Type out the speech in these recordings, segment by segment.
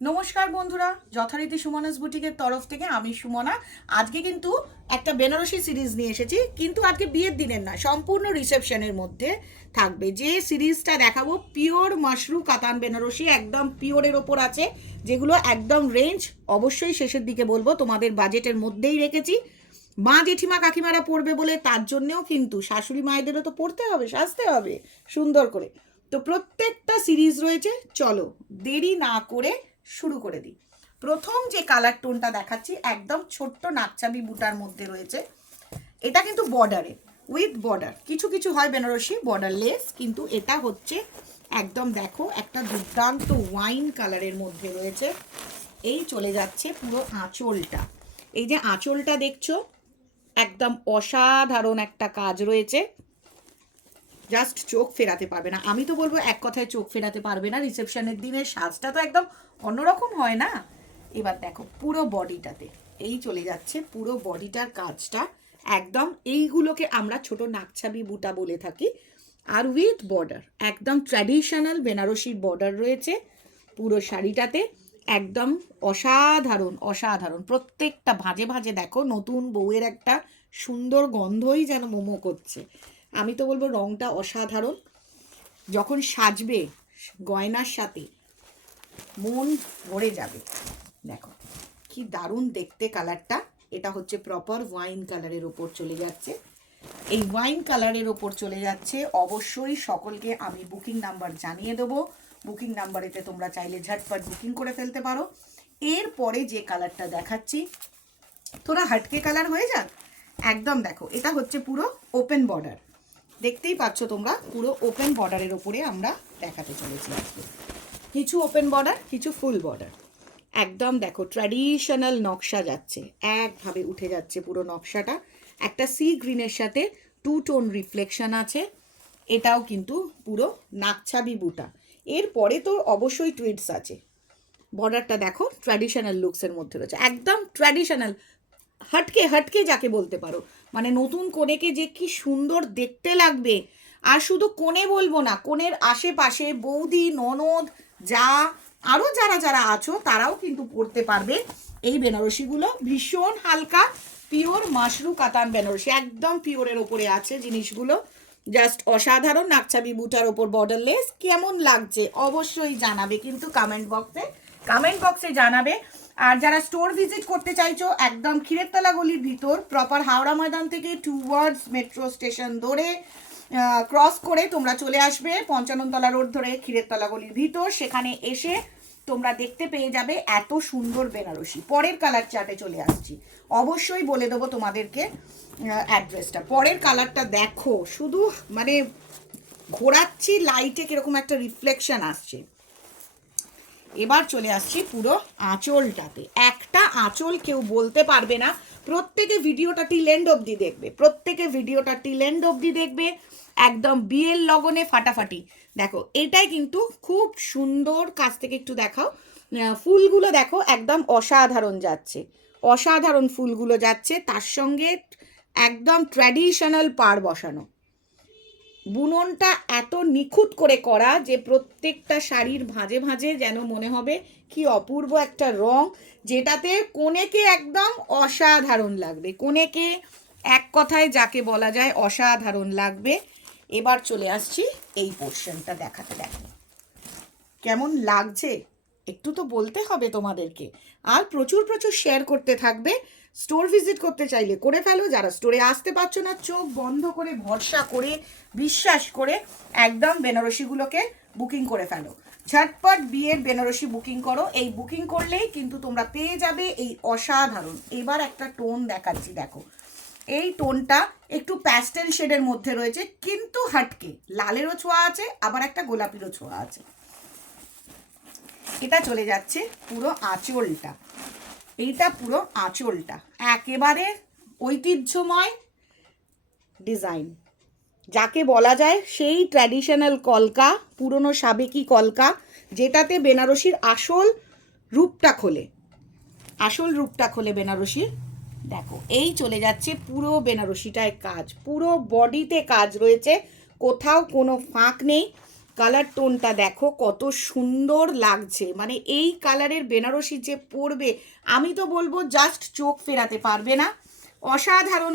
নমস্কার বন্ধুরা, যথারীতি সুমনাস বুটিকের তরফ থেকে আমি সুমনা। আজকে কিন্তু একটা বেনারসি সিরিজ নিয়ে এসেছি, কিন্তু আজকে বিয়ের দিনের না, সম্পূর্ণ রিসেপশনের মধ্যে থাকবে। যে সিরিজটা দেখাবো পিওর মাশরু কাতান বেনারসি, একদম পিওরের ওপর আছে, যেগুলো একদম রেঞ্জ অবশ্যই শেষের দিকে বলবো, তোমাদের বাজেটের মধ্যেই রেখেছি। মা জেঠিমা কাকিমারা পড়বে বলে তার জন্যেও কিন্তু শাশুড়ি মায়েদেরও তো পড়তে হবে, সাজতে হবে সুন্দর করে। তো প্রত্যেকটা সিরিজ রয়েছে, চলো দেরি না করে শুরু করে দিই। প্রথম যে কালার টোনটা দেখাচ্ছি একদম ছোট্ট নাকছাবি বুটার মধ্যে রয়েছে। এটা কিন্তু বর্ডারে, উইথ বর্ডার। কিছু কিছু হয় বেনারসি বর্ডারলেস, কিন্তু এটা হচ্ছে একদম দেখো একটা দুর্দান্ত ওয়াইন কালারের মধ্যে রয়েছে। এই চলে যাচ্ছে পুরো আঁচলটা, এই যে আঁচলটা দেখছো একদম অসাধারণ একটা কাজ রয়েছে, জাস্ট চোখ ফেরাতে পারবে না। আমি তো বলবো এক কথায় চোখ ফেরাতে পারবে না। রিসেপশনের দিনের সাজটা তো একদম অন্যরকম হয় না। এবার দেখো পুরো বডিটাতে এই চলে যাচ্ছে, পুরো বডিটার কাজটা একদম, এইগুলোকে আমরা ছোট নাকছাবি বুটা বলে থাকি। আর উইথ বর্ডার, একদম ট্র্যাডিশনাল বেনারসির বর্ডার রয়েছে পুরো শাড়িটাতে। একদম অসাধারণ অসাধারণ, প্রত্যেকটা ভাঁজে ভাঁজে দেখো নতুন বউয়ের একটা সুন্দর গন্ধই যেন মোমো করছে। আমি তো বলবো রংটা অসাধারণ, যখন সাজবে গয়নার সাথে মন ভরে যাবে। দেখো কি দারুণ দেখতে কালারটা। এটা হচ্ছে প্রপার ওয়াইন কালারের ওপর চলে যাচ্ছে। এই ওয়াইন কালারের ওপর চলে যাচ্ছে, অবশ্যই সকলকে আমি বুকিং নাম্বার জানিয়ে দেবো। বুকিং নাম্বারেতে তোমরা চাইলে ঝটপট বুকিং করে ফেলতে পারো। এরপরে যে কালারটা দেখাচ্ছি তোরা হাটকে কালার হয়ে যাক। একদম দেখো এটা হচ্ছে পুরো ওপেন বর্ডার, দেখতেই পাচ্ছ তোমরা, পুরো ওপেন বর্ডারের ওপরে আমরা দেখাতে চলেছি আজকে। কিছু ওপেন বর্ডার, কিছু ফুল বর্ডার। একদম দেখো ট্র্যাডিশনাল নকশা যাচ্ছে, একভাবে উঠে যাচ্ছে পুরো নকশাটা। একটা সি গ্রিনের সাথে টু টোন রিফ্লেকশন আছে। এটাও কিন্তু পুরো নাকছাবি বুটা। এরপরে তো অবশ্যই টুইটস আছে। বর্ডারটা দেখো ট্র্যাডিশনাল লুকসের মধ্যে রয়েছে, একদম ট্র্যাডিশনাল, হটকে হটকে যাকে বলতে পারো। মানে নতুন কনেকে যে কি সুন্দর দেখতে লাগবে। আর শুধু কোণে বলবো না, কোণের আশেপাশে বৌদি, ননদ, যা আরও যারা যারা আছো তারাও কিন্তু পরতে পারবে এই বেনারসিগুলো। ভীষণ হালকা পিওর মাশরু কাতান বেনারসি, একদম পিওরের ওপরে আছে জিনিসগুলো, জাস্ট অসাধারণ। নাকছাবি বুটার ওপর বর্ডারলেস, কেমন লাগছে অবশ্যই জানাবে কিন্তু কমেন্ট বক্সে জানাবে। আর যারা স্টোর ভিজিট করতে চাইছো, একদম ক্ষীরেরতলা গলির ভিতর, প্রপার হাওড়া ময়দান থেকে টুয়ার্ডস মেট্রো স্টেশন ধরে ক্রস করে তোমরা চলে আসবে 55তলা রোড ধরে ক্ষীরেরতলা গলির ভিতর। সেখানে এসে তোমরা দেখতে পেয়ে যাবে এত সুন্দর বেনারসি। পরের কালার চার্টে চলে আসছি, অবশ্যই বলে দেবো তোমাদেরকে অ্যাড্রেসটা। পরের কালারটা দেখো, শুধু মানে ঘোরাচ্ছি লাইটে কিরকম একটা রিফ্লেকশন আসছে। এবার চলে আসছি পুরো আঁচলটাতে। একটা আঁচল কেউ বলতে পারবে না। প্রত্যেকে ভিডিওটা টিল এন্ড অবধি দেখবে, প্রত্যেকে ভিডিওটা টিল এন্ড অবধি দেখবে, একদম বিয়ের লগনে ফাটাফাটি। দেখো এটাই কিন্তু খুব সুন্দর, কাছ থেকে একটু দেখাও। ফুলগুলো দেখো একদম অসাধারণ যাচ্ছে, অসাধারণ ফুলগুলো যাচ্ছে, তার সঙ্গে একদম ট্র্যাডিশনাল পাড় বসানো। বুননটা এত নিখুঁত করে করা যে প্রত্যেকটা শাড়ির ভাঁজে ভাঁজে যেন মনে হবে কি অপূর্ব একটা রং, যেটাতে কোনেকে একদম অসাধারণ লাগবে। কোনেকে এক কথায় যাকে বলা যায় অসাধারণ লাগবে। এবার চলে আসছি এই পোর্শনটা দেখাতে। দেখো কেমন লাগছে, একটু তো বলতে হবে তোমাদেরকে। আর প্রচুর প্রচুর শেয়ার করতে থাকবে। স্টোর ভিজিট করতে চাইলে করে ফেলো, যারা স্টোরে আসতে পারছো না চোখ বন্ধ করে ভরসা করে বিশ্বাস করে একদম বেনারসিগুলোকে বুকিং করে ফেলো। ঝটপট বিয়ের বেনারসি বুকিং করো, এই বুকিং করলেই কিন্তু তোমরা পেয়ে যাবে এই অসাধারণ। এবার একটা টোন দেখাচ্ছি, দেখো এই টোনটা একটু প্যাস্টেল শেডের মধ্যে রয়েছে, কিন্তু হাটকে লালেরও ছোঁয়া আছে, আবার একটা গোলাপিরও ছোঁয়া আছে। এটা চলে যাচ্ছে পুরো আঁচলটা, এইটা পুরো আঁচলটা একেবারে ঐতিহ্যময় ডিজাইন, যাকে বলা যায় সেই ট্র্যাডিশনাল কলকা, পুরনো সাবেকি কলকা, যেটাতে বেনারসির আসল রূপটা খোলে, আসল রূপটা খোলে বেনারসির। দেখো এই চলে যাচ্ছে পুরো বেনারসিটায় কাজ, পুরো বডিতে কাজ রয়েছে, কোথাও কোনো ফাঁক নেই। কালার টোনটা দেখো কত সুন্দর লাগছে, মানে এই কালারের বেনারসি যে পরবে আমি তো বলবো জাস্ট চোখ ফেরাতে পারবে না। অসাধারণ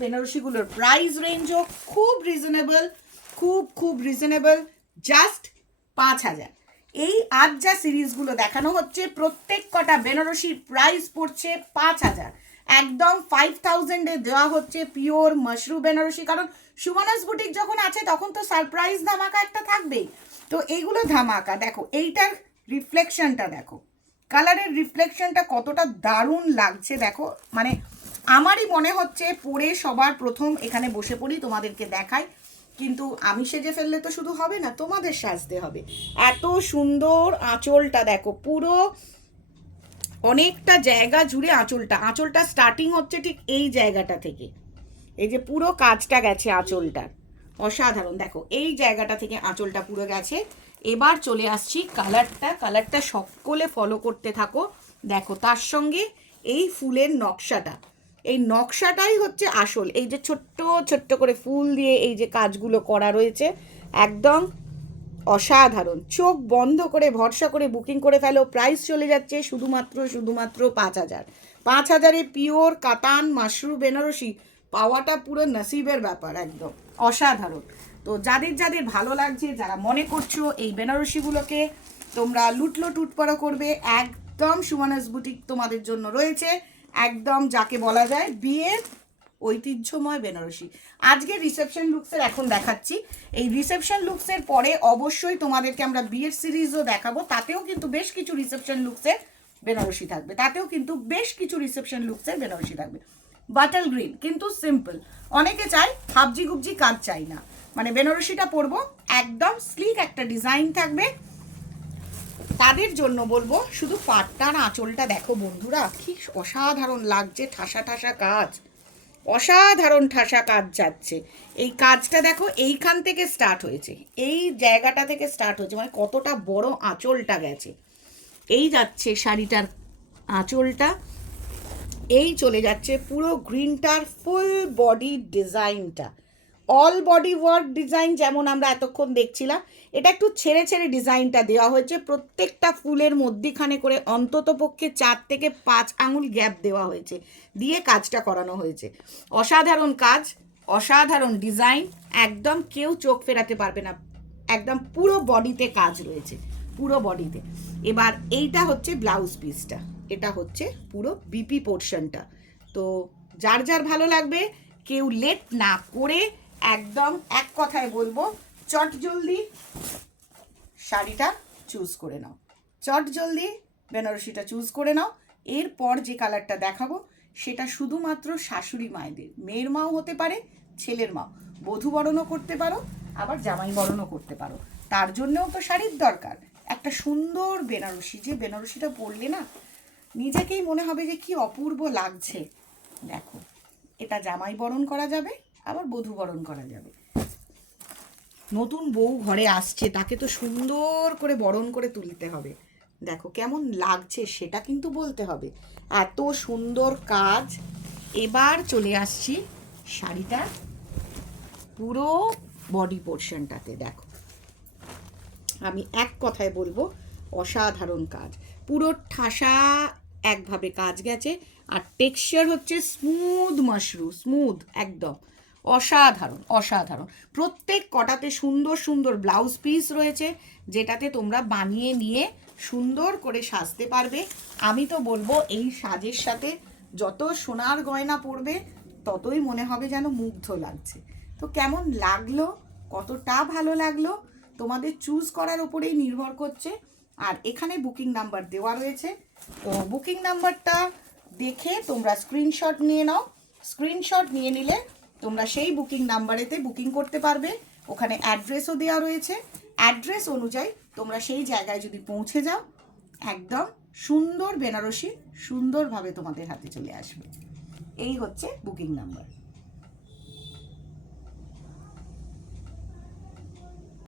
বেনারসিগুলোর প্রাইস রেঞ্জও খুব রিজনেবল, খুব রিজনেবল, জাস্ট 5,000। এই আজ যা সিরিজগুলো দেখানো হচ্ছে প্রত্যেক কটা বেনারসির প্রাইস পড়ছে 5,000, একদম 5,000-এ দেওয়া হচ্ছে পিওর মাশরু বেনারসি। কারণ সুমনাস বুটিক যখন আছে তখন তো সারপ্রাইজ ধামাকা একটা থাকবেই, তো এইগুলো ধামাকা। দেখো এইটার রিফ্লেকশনটা দেখো, কালারের রিফ্লেকশনটা কতটা দারুণ লাগছে দেখো, মানে আমারই মনে হচ্ছে পরে সবার প্রথম এখানে বসে পড়ি তোমাদেরকে দেখাই, কিন্তু আমি সেজে ফেললে তো শুধু হবে না, তোমাদের সাজতে হবে। এত সুন্দর আঁচলটা দেখো, পুরো অনেকটা জায়গা জুড়ে আঁচলটা স্টার্টিং হচ্ছে ঠিক এই জায়গাটা থেকে, এই যে পুরো কাজটা গেছে আঁচলটার, অসাধারণ। দেখো এই জায়গাটা থেকে আঁচলটা পুরো গেছে। এবার চলে আসছি কালারটা সকলে ফলো করতে থাকো। দেখো তার সঙ্গে এই ফুলের নকশাটা, এই নকশাটাই হচ্ছে আসল। এই যে ছোট্ট ছোট্ট করে ফুল দিয়ে এই যে কাজগুলো করা রয়েছে, একদম অসাধারণ। চোখ বন্ধ করে ভরসা করে বুকিং করে ফেলো। প্রাইস চলে যাচ্ছে শুধুমাত্র 5,000। 5,000-এ পিওর কাতান মাশরু বেনারসি পাওয়াটা পুরো নসিবের ব্যাপার, একদম অসাধারণ। তো যাদের ভালো লাগছে, যারা মনে করছো এই বেনারসিগুলোকে তোমরা লুটলো টুটপাড়া করবে, একদম সুমনাস বুটিক তোমাদের জন্য রয়েছে। একদম যাকে বলা যায় বিয়ের ঐতিহ্যময় বেনারসি। আজকে রিসেপশন লুকসের এখন দেখাচ্ছি, এই রিসেপশন লুকসের পরে অবশ্যই তোমাদেরকে আমরা বিয়ের সিরিজও দেখাবো, তাতেও কিন্তু বেশ কিছু রিসেপশন লুকসের বেনারসি থাকবে, বাটল গ্রিন কিন্তু সিম্পল। অনেকে চায় হাবজি গুবজি কাজ চাই না, মানে বেনারসিটা পরবো একদম স্লিক একটা ডিজাইন থাকবে, তাদের জন্য বলবো শুধু পাটটার আঁচলটা দেখো বন্ধুরা, কি অসাধারণ লাগছে, ঠাসা কাজ, অসাধারণ ঠাসা কাজ যাচ্ছে। এই কাজটা দেখো এইখান থেকে স্টার্ট হয়েছে, এই জায়গাটা থেকে স্টার্ট হয়েছে, মানে কতটা বড় আঁচলটা গেছে। এই যাচ্ছে শাড়িটার আঁচলটা, এই চলে যাচ্ছে পুরো গ্রিনটার ফুল বডি ডিজাইনটা, অল বডি ওয়ার্ক ডিজাইন যেমন আমরা এতক্ষণ দেখছিলাম, এটা একটু ছেড়ে ডিজাইনটা দেওয়া হয়েছে। প্রত্যেকটা ফুলের মধ্যিখানে করে অন্তত পক্ষে 4 থেকে 5 আঙুল গ্যাপ দেওয়া হয়েছে, দিয়ে কাজটা করানো হয়েছে। অসাধারণ কাজ, অসাধারণ ডিজাইন, একদম কেউ চোখ ফেরাতে পারবে না, একদম পুরো বডিতে কাজ রয়েছে, পুরো বডিতে। এবার এইটা হচ্ছে ব্লাউজ পিসটা, এটা হচ্ছে পুরো বিপি পোর্শনটা। তো যার ভালো লাগবে কেউ লেট না করে একদম এক কথায় বলবো চট জলদি শাড়িটা চুজ করে নাও, চট জলদি বেনারসিটা চুজ করে নাও। এরপর যে কালারটা দেখাবো সেটা শুধুমাত্র শাশুড়ি মায়েদের, মেয়ের মাও হতে পারে, ছেলের মাও, বধূ বরণও করতে পারো, আবার জামাই বরণও করতে পারো, তার জন্যও তো শাড়ির দরকার। একটা সুন্দর বেনারসি, যে বেনারসিটা পরলে না নিজেকেই মনে হবে যে কি অপূর্ব লাগছে। দেখো এটা জামাই বরণ করা যাবে, আবার বধূ বরণ করা যাবে। নতুন বউ ঘরে আসছে, তাকে তো সুন্দর করে বরণ করে তুলতে হবে, দেখো কেমন লাগছে সেটা কিন্তু বলতে হবে, এত সুন্দর কাজ। এবার চলে আসছি শাড়িটা পুরো বডি পোর্শনটাতে, দেখো আমি এক কথায় বলবো অসাধারণ কাজ, পুরো ঠাসা একভাবে কাজ গেছে, আর টেক্সচার হচ্ছে স্মুথ মাশরু, স্মুথ একদম অসাধারণ। প্রত্যেক কটাতে সুন্দর ব্লাউজ পিস রয়েছে, যেটাতে তোমরা বানিয়ে নিয়ে সুন্দর করে সাজতে পারবে। আমি তো বলবো এই সাজের সাথে যত সোনার গয়না পরবে ততই মনে হবে যেন মুগ্ধ লাগছে। তো কেমন লাগলো, কতটা ভালো লাগলো তোমাদের চুজ করার উপরেই নির্ভর করছে। আর এখানে বুকিং নাম্বার দেওয়া রয়েছে, তো বুকিং নাম্বারটা দেখে তোমরা স্ক্রিনশট নিয়ে নাও। স্ক্রিনশট নিয়ে নিলে তোমরা সেই বুকিং নাম্বারেতে বুকিং করতে পারবে। ওখানে অ্যাড্রেসও দেওয়া রয়েছে, অ্যাড্রেস অনুযায়ী তোমরা সেই জায়গায় যদি পৌঁছে যাও, একদম সুন্দর বেনারসি সুন্দরভাবে তোমাদের হাতে চলে আসবে। এই হচ্ছে বুকিং নাম্বার।